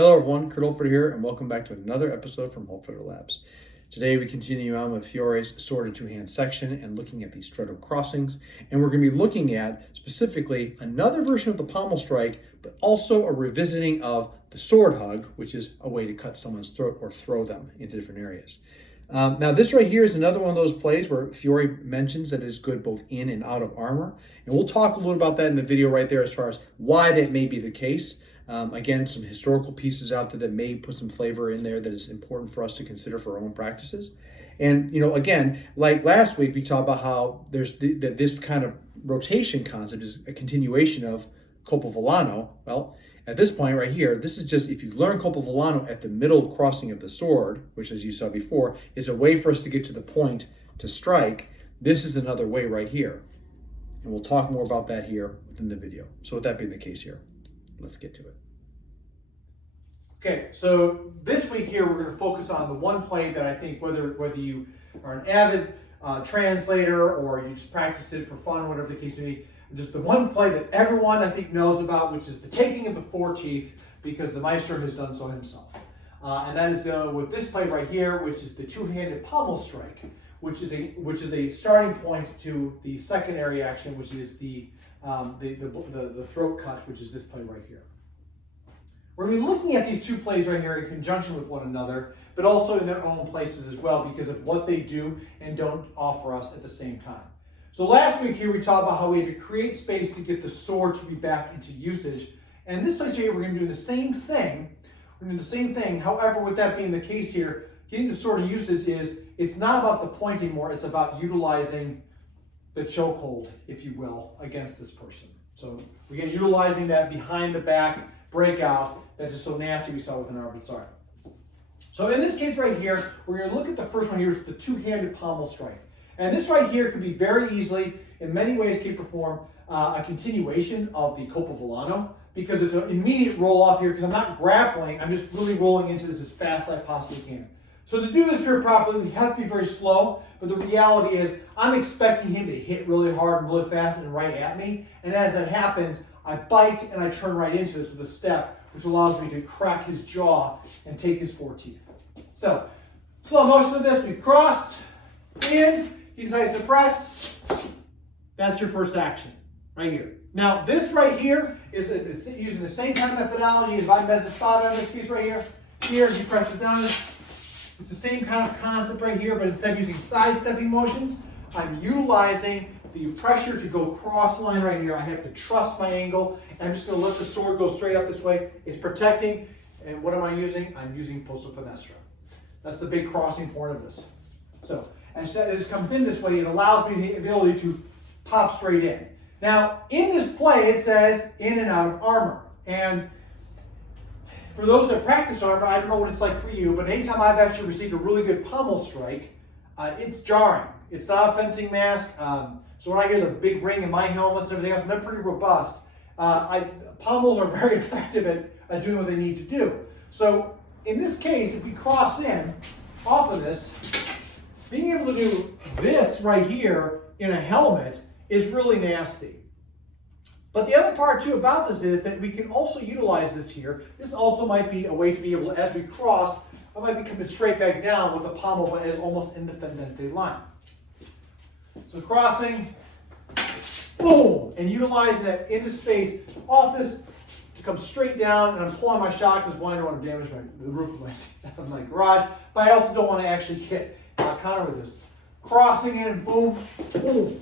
Hello everyone, Kurt Holford here, and welcome back to another episode from Holford Labs. Today we continue on with Fiore's sword and two-hand section and looking at the Stretto crossings, and we're going to be looking at specifically another version of the pommel strike, but also a revisiting of the sword hug, which is a way to cut someone's throat or throw them into different areas. Now this right here is another one of those plays where Fiore mentions that it is good both in and out of armor, and we'll talk a little about that in the video right there as far as why that may be the case. Again, some historical pieces out there that may put some flavor in there that is important for us to consider for our own practices. And, again, like last week, we talked about how there's that this kind of rotation concept is a continuation of colpo volano. Well, at this point right here, this is just, if you learn colpo volano at the middle crossing of the sword, which as you saw before, is a way for us to get to the point to strike, this is another way right here. And we'll talk more about that here within the video. So with that being the case here, let's get to it. Okay, so this week here we're going to focus on the one play that I think whether you are an avid translator or you just practice it for fun, whatever the case may be, there's the one play that everyone I think knows about, which is the taking of the four teeth, because the Maestro has done so himself. And that is with this play right here, which is the two-handed pommel strike, which is a starting point to the secondary action, which is the throat cut, which is this play right here. We're going to be looking at these two plays right here in conjunction with one another, but also in their own places as well because of what they do and don't offer us at the same time. So last week here we talked about how we had to create space to get the sword to be back into usage. And this place here we're going to do the same thing. We're going to do the same thing. However, with that being the case here, getting the sword in usage it's not about the point anymore. It's about utilizing the chokehold, if you will, against this person. So we're utilizing that behind the back breakout that is so nasty we saw with an arm. Sorry. So in this case right here, we're going to look at the first one here, the two-handed pommel strike. And this right here could be very easily, in many ways, can perform a continuation of the colpo volano because it's an immediate roll off here because I'm not grappling, I'm just really rolling into this as fast as I possibly can. So to do this very properly, we have to be very slow, but the reality is I'm expecting him to hit really hard and really fast and right at me. And as that happens, I bite and I turn right into this with a step, which allows me to crack his jaw and take his four teeth. So, slow motion of this, we've crossed, in, he decides to press. That's your first action, right here. Now, this right here is using the same kind of methodology as Vai Mezza Spada in this case right here. Here, he presses down. It's the same kind of concept right here, but instead of using sidestepping motions, I'm utilizing the pressure to go cross line right here. I have to trust my angle, and I'm just going to let the sword go straight up this way. It's protecting, and what am I using? I'm using posto finestra. That's the big crossing point of this. So, as this comes in this way, it allows me the ability to pop straight in. Now, in this play, it says in and out of armor. And for those that practice armor, I don't know what it's like for you, but anytime I've actually received a really good pommel strike, it's jarring. It's not a fencing mask. So when I hear the big ring in my helmets and everything else, and they're pretty robust, pommels are very effective at doing what they need to do. So in this case, if we cross in off of this, being able to do this right here in a helmet is really nasty. But the other part too about this is that we can also utilize this here. This also might be a way to be able to, as we cross, I might be coming straight back down with the pommel as almost in the fendente line. So crossing, boom, and utilizing that in the space off this to come straight down, and I'm pulling my shot because one, I don't want to damage the roof of my garage, but I also don't want to actually hit counter with this. Crossing in, boom, boom,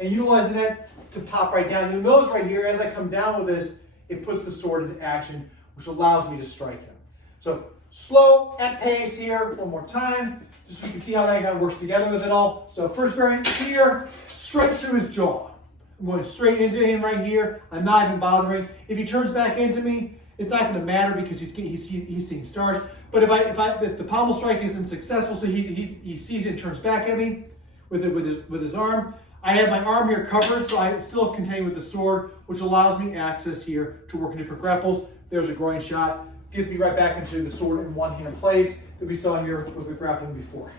and utilizing that to pop right down. You'll notice right here, as I come down with this, it puts the sword into action, which allows me to strike him. So slow at pace here, one more time, just so you can see how that kind of works together with it all. So first variant here, straight through his jaw. I'm going straight into him right here. I'm not even bothering. If he turns back into me, it's not going to matter because he's seeing stars. But if the pommel strike isn't successful, so he sees it and turns back at me with his arm, I have my arm here covered, so I still continue with the sword, which allows me access here to work in different grapples. There's a groin shot. Gets me right back into the sword in one-hand place that we saw here with the grappling before.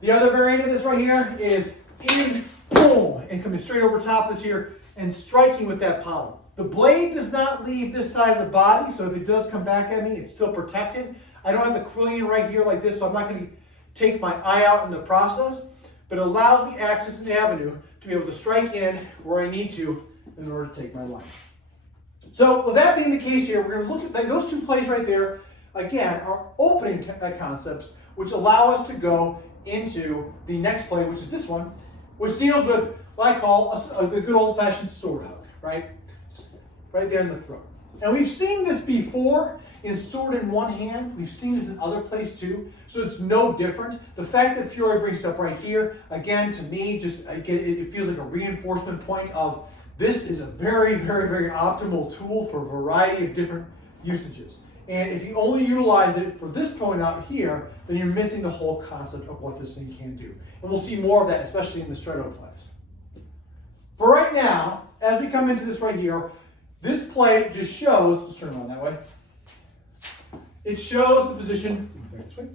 The other variant of this right here is in, boom, and coming straight over top of this here and striking with that pommel. The blade does not leave this side of the body, so if it does come back at me, it's still protected. I don't have the quillion right here like this, so I'm not going to take my eye out in the process, but it allows me access and avenue to be able to strike in where I need to in order to take my line. So with that being the case here, we're going to look at those two plays right there. Again, are opening concepts which allow us to go into the next play, which is this one, which deals with what I call a good old-fashioned sword hug, right? Just right there in the throat. And we've seen this before in sword in one hand. We've seen this in other places too, so it's no different. The fact that Fiore brings it up right here, again, to me, it feels like a reinforcement point of this is a very, very, very optimal tool for a variety of different usages. And if you only utilize it for this point out here, then you're missing the whole concept of what this thing can do. And we'll see more of that, especially in the Stretto plays. For right now, as we come into this right here, this play just shows, let's turn it on that way. It shows the position this way,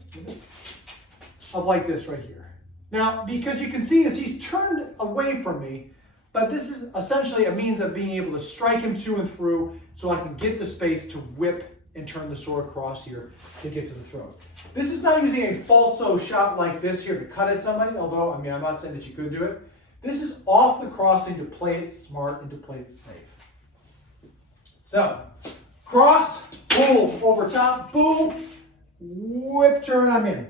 of like this right here. Now, because you can see this, he's turned away from me, but this is essentially a means of being able to strike him to and through so I can get the space to whip and turn the sword across here to get to the throat. This is not using a falso shot like this here to cut at somebody, although, I mean, I'm not saying that you could do it. This is off the crossing to play it smart and to play it safe. So, cross, boom, over top, boom, whip, turn, I'm in.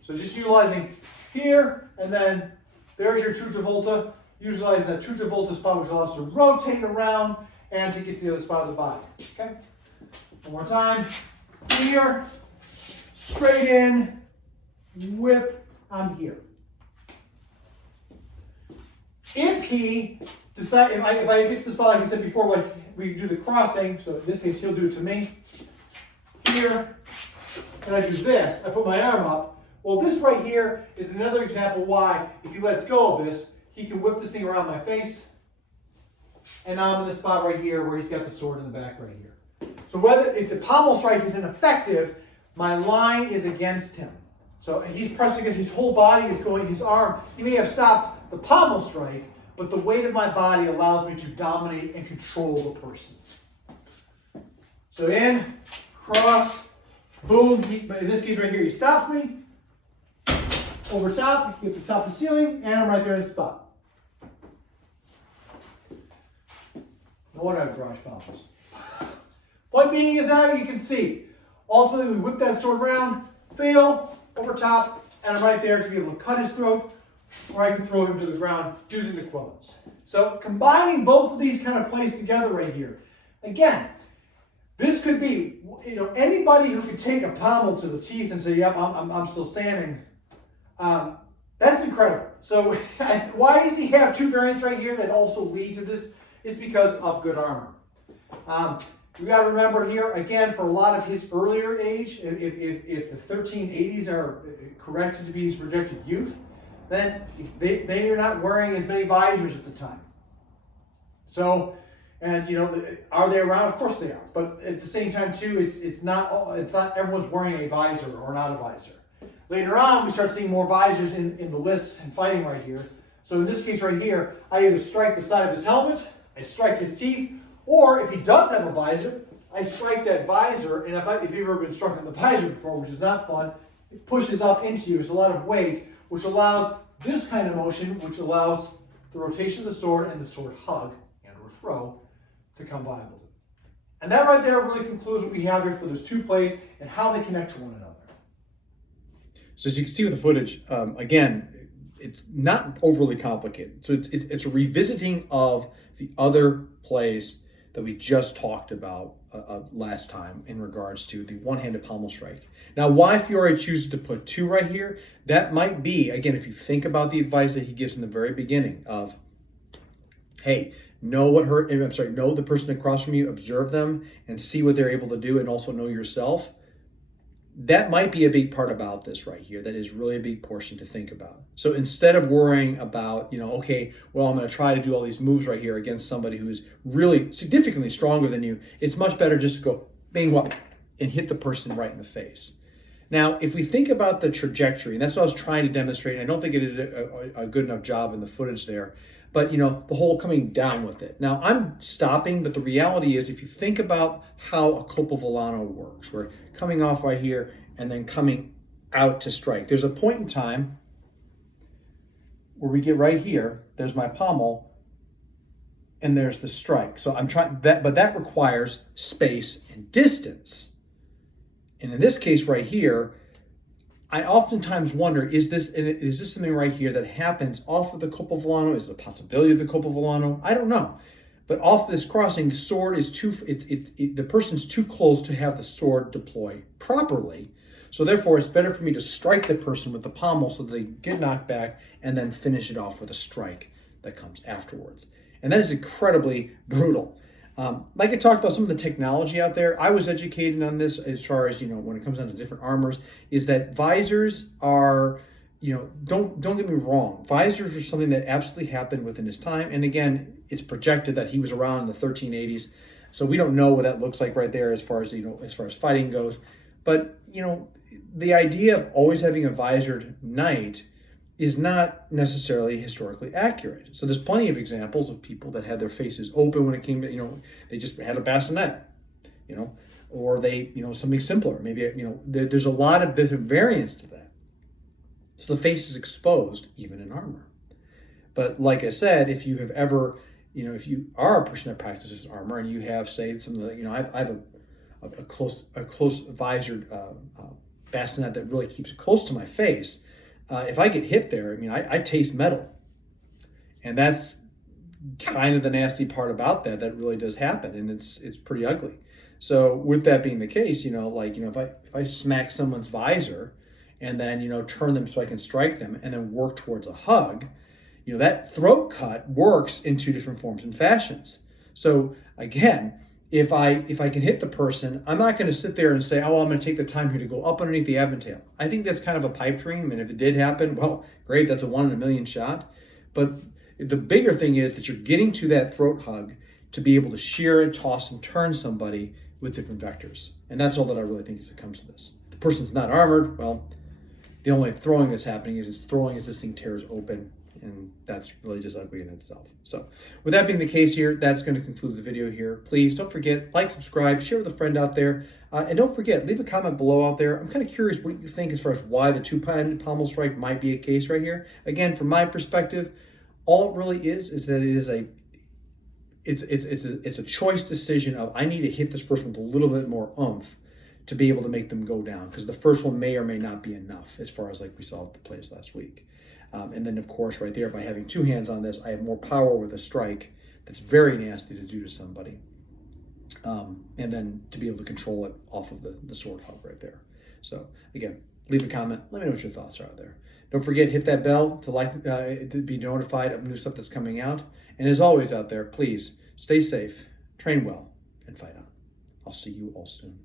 So just utilizing here, and then there's your Tuttavolta, utilizing that Tuttavolta spot, which allows you to rotate around and to get to the other spot of the body. Okay? One more time. Here, straight in, whip, I'm here. If he decides, if I get to the spot, like I said before, like we do the crossing, so in this case, he'll do it to me. Here, and I do this, I put my arm up. Well, this right here is another example why, if he lets go of this, he can whip this thing around my face, and now I'm in the spot right here where he's got the sword in the back right here. So if the pommel strike is ineffective, my line is against him. So he's pressing against his whole body is going, his arm, he may have stopped the pommel strike, but the weight of my body allows me to dominate and control the person. So in, cross, boom, but in this case right here, he stops me. Over top, hit the top of the ceiling, and I'm right there in the spot. No wonder I have garage problems. Point being is that you can see, ultimately we whip that sword around, fail, over top, and I'm right there to be able to cut his throat, or I can throw him to the ground using the quillins. So combining both of these kind of plays together right here. Again, this could be, anybody who could take a pommel to the teeth and say, yep, I'm still standing. That's incredible. So why does he have two variants right here that also lead to this? Is because of good armor. We got to remember here, again, for a lot of his earlier age, if the 1380s are corrected to be his projected youth, then they are not wearing as many visors at the time. So, and are they around? Of course they are. But at the same time too, it's not everyone's wearing a visor or not a visor. Later on, we start seeing more visors in the lists and fighting right here. So in this case right here, I either strike the side of his helmet, I strike his teeth, or if he does have a visor, I strike that visor, and if you've ever been struck in the visor before, which is not fun, it pushes up into you. It's a lot of weight, which allows this kind of motion, which allows the rotation of the sword and the sword hug and or throw to come viable. And that right there really concludes what we have here for those two plays and how they connect to one another. So as you can see with the footage, again, it's not overly complicated. So it's a revisiting of the other plays that we just talked about last time in regards to the one-handed pommel strike. Now, why Fiore chooses to put two right here, that might be, again, if you think about the advice that he gives in the very beginning of, hey, know the person across from you, observe them, and see what they're able to do, and also know yourself. That might be a big part about this right here. That is really a big portion to think about. So instead of worrying about, okay, well, I'm going to try to do all these moves right here against somebody who is really significantly stronger than you, it's much better just to go bang, whop, and hit the person right in the face. Now, if we think about the trajectory, and that's what I was trying to demonstrate, and I don't think it did a good enough job in the footage there, But, the whole coming down with it. Now, I'm stopping, but the reality is if you think about how a colpo volano works, we're coming off right here and then coming out to strike. There's a point in time where we get right here, there's my pommel, and there's the strike. So I'm trying that, but that requires space and distance. And in this case right here, I oftentimes wonder, is this something right here that happens off of the colpo volano? Is it a possibility of the colpo volano? I don't know. But off this crossing, the sword is the person's too close to have the sword deploy properly. So therefore, it's better for me to strike the person with the pommel so that they get knocked back and then finish it off with a strike that comes afterwards. And that is incredibly brutal. Like I talked about some of the technology out there, I was educated on this as far as, when it comes down to different armors, is that visors are, don't get me wrong. Visors are something that absolutely happened within his time. And again, it's projected that he was around in the 1380s. So we don't know what that looks like right there as far as fighting goes. But, the idea of always having a visored knight is not necessarily historically accurate. So there's plenty of examples of people that had their faces open when it came to, they just had a bassinet, or they, something simpler. Maybe, there's a lot of different variants to that. So the face is exposed even in armor. But like I said, if you have ever, if you are a person that practices armor and you have, say, some of the, I have a close visored bassinet that really keeps it close to my face. If I get hit there, I taste metal. And that's kind of the nasty part about that. That really does happen, and it's pretty ugly. So with that being the case, if I smack someone's visor and then, turn them so I can strike them and then work towards a hug, that throat cut works in two different forms and fashions. So again, if I can hit the person, I'm not going to sit there and say, oh, I'm going to take the time here to go up underneath the aventail. I think that's kind of a pipe dream. And if it did happen, well, great, that's a 1 in a million shot. But the bigger thing is that you're getting to that throat hug to be able to shear and toss and turn somebody with different vectors. And that's all that I really think as it comes to this. If the person's not armored, well, the only throwing that's happening is it's throwing existing tears open. And that's really just ugly in itself. So with that being the case here, that's going to conclude the video here. Please don't forget, like, subscribe, share with a friend out there. And don't forget, leave a comment below out there. I'm kind of curious what you think as far as why the two-handed pommel strike might be a case right here. Again, from my perspective, all it really is that it is it's a choice decision of I need to hit this person with a little bit more oomph to be able to make them go down, because the first one may or may not be enough as far as like we saw the plays last week. And then, of course, right there, by having two hands on this, I have more power with a strike that's very nasty to do to somebody. And then to be able to control it off of the sword hug right there. So, again, leave a comment. Let me know what your thoughts are out there. Don't forget, hit that bell to be notified of new stuff that's coming out. And as always out there, please stay safe, train well, and fight on. I'll see you all soon.